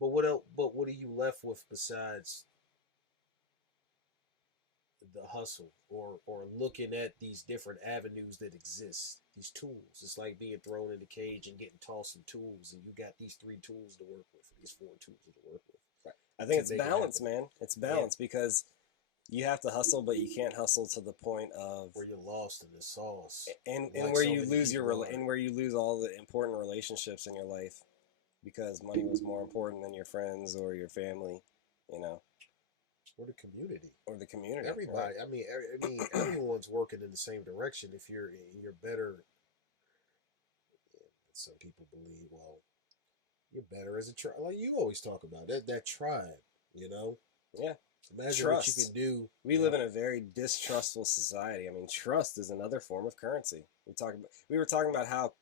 But what else, but what are you left with besides the hustle or looking at these different avenues that exist, these tools? It's like being thrown in the cage and getting tossed some tools, and you got these three tools to work with, these four tools to work with Right. I think to it's make it balance, happen. man. It's And balance because you have to hustle, but you can't hustle to the point of where you're lost in the sauce, and like where so you many lose people are. and where you lose all the important relationships in your life because money was more important than your friends or your family, you know, Or the community. or the community, right? Everybody. I mean, everyone's working in the same direction. If you're better, some people believe, well, you're better as a tribe. Like you always talk about that tribe. You know, Yeah. imagine what you can Trust. do. We live Yep. in a very distrustful society. I mean, trust is another form of currency. We were talking about how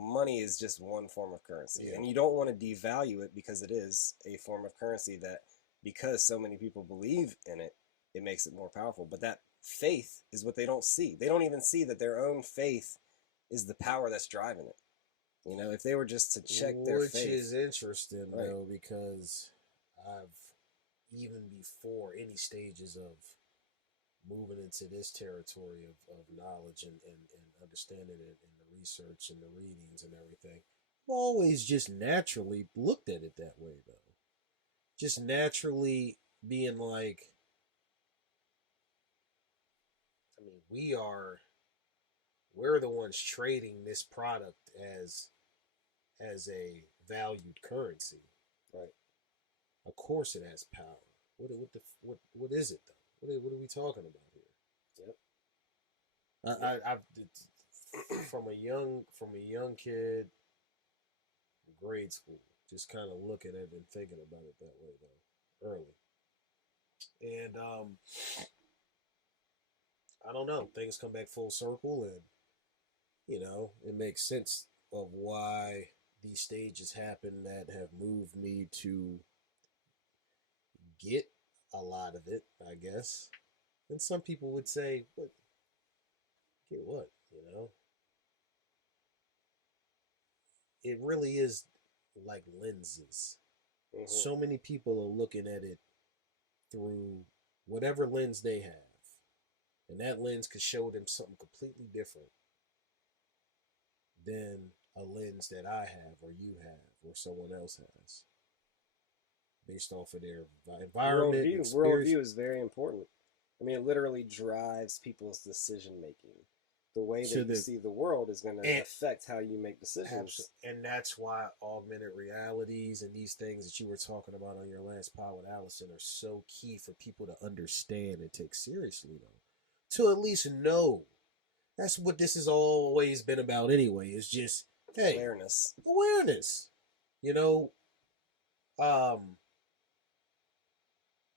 money is just one form of currency Yeah. and you don't want to devalue it because it is a form of currency that because so many people believe in it, it makes it more powerful, but that faith is what they don't see. They don't even see that their own faith is the power that's driving it. If they were just to check their Which faith. is interesting Right. though, because I've even before any stages of moving into this territory of knowledge and understanding it and the research and the readings and everything, I've always just naturally looked at it that way though. Just naturally being like, I mean, we're the ones trading this product as a valued currency. Right. Of course, it has power. What is it though? What are we talking about here? Yep. I've from a young kid, grade school, just kind of looking at it and thinking about it that way though, early. And I don't know, things come back full circle, and it makes sense of why these stages happen that have moved me to get a lot of it, I guess. And some people would say, "What? Get what?" It really is like lenses. Hmm. So many people are looking at it through whatever lens they have, and that lens could show them something completely different than a lens that I have, or you have, or someone else has, based off of their environment, experience. Worldview is very important. I mean, it literally drives people's decision making. The way that To you the see the world is going to and affect how you make decisions. and that's why augmented realities and these things that you were talking about on your last pod with Allison are so key for people to understand and take seriously, though, to at least know. That's what this has always been about anyway. Is just, hey, Awareness. awareness. You know, um,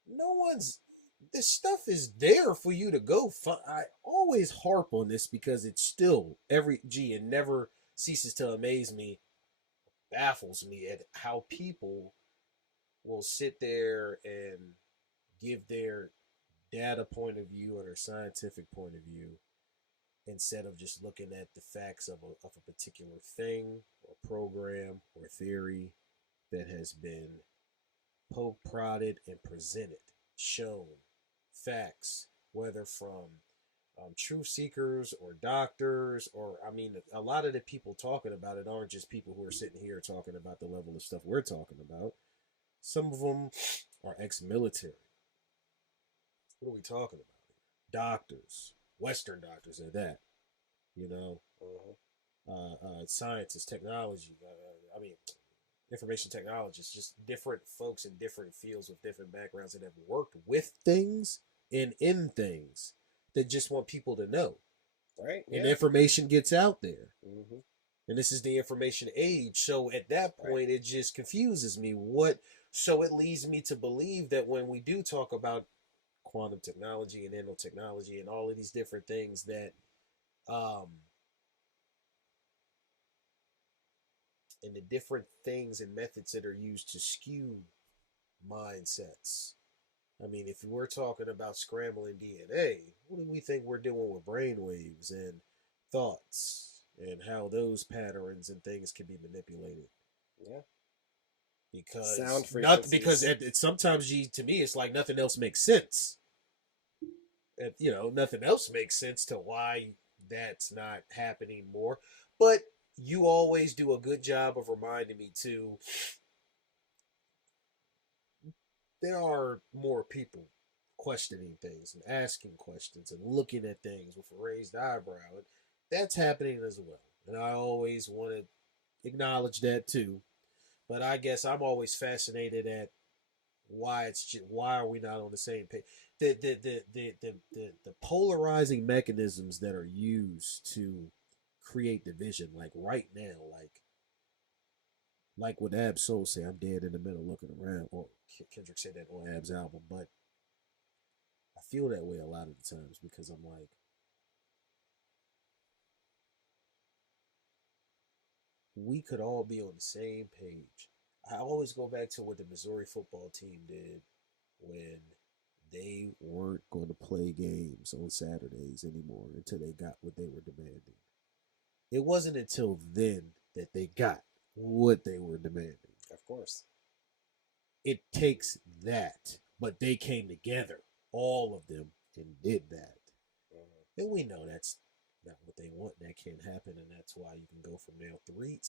no one's this stuff is there for you to go find. I always harp on this because it's still it never ceases to amaze me, baffles me at how people will sit there and give their data point of view or their scientific point of view instead of just looking at the facts of a particular thing or program or theory that has been poke prodded and presented, shown facts, whether from truth seekers or doctors, or I mean, a lot of the people talking about it aren't just people who are sitting here talking about the level of stuff we're talking about. Some of them are ex-military. What are we talking about? Doctors, Western doctors at that. You know, Hmm. scientists, technology. I mean, information technologists, just different folks in different fields with different backgrounds that have worked with things and in things that just want people to know. Right? And Yeah. information gets out there. Hmm. And this is the information age. So at that Right. point, it just confuses me. So it leads me to believe that when we do talk about quantum technology and nanotechnology and all of these different things, that um, and the different things and methods that are used to skew mindsets. I mean, if we're talking about scrambling DNA, what do we think we're doing with brainwaves and thoughts and how those patterns and things can be manipulated? Yeah. Because Sound nothing. Because frequencies. sometimes, to me, it's like nothing else makes sense. Nothing else makes sense to why that's not happening more. But you always do a good job of reminding me too. There are more people questioning things and asking questions and looking at things with a raised eyebrow. And that's happening as well. And I always want to acknowledge that too. But I guess I'm always fascinated at why are we not on the same page? The polarizing mechanisms that are used to create division, like right now, like what Ab Soul say, I'm dead in the middle looking around. Or Kendrick said that on Ab's album, but I feel that way a lot of the times because I'm like, we could all be on the same page. I always go back to what the Missouri football team did when they weren't going to play games on Saturdays anymore until they got what they were demanding. It wasn't until then that they got what they were demanding. Of course. It takes that, but they came together, all of them, and did that. Mm-hmm. And we know that's not what they want. That can't happen, and that's why you can go from now